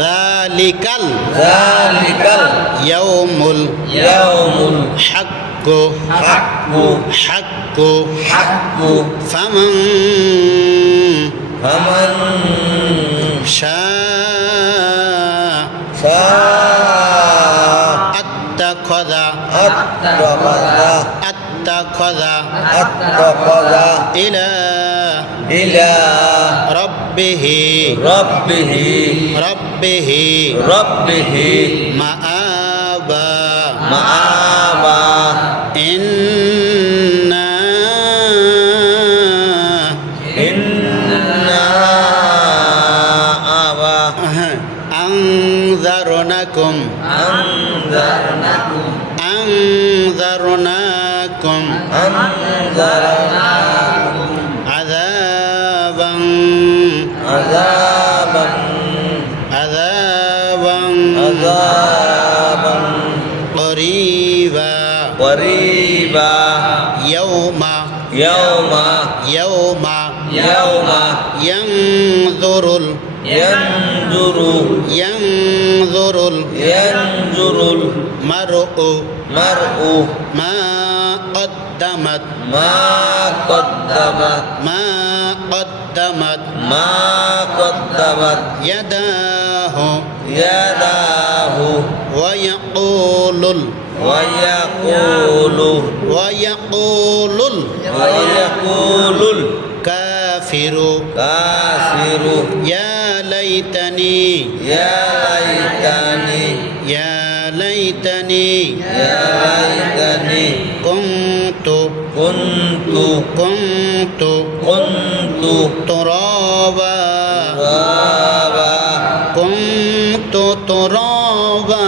যালিকাল ইয়াউমুল হাক্কু ফামান শাআ আত্তাখাযা ইলা রাব্বিহি মাআবা ইন্না أنذرناكم عذابا قريبا يوم ينظر المرء ما قدمت يداه ويقول الكافر يا ليتني كنت ترابا كنت ترابا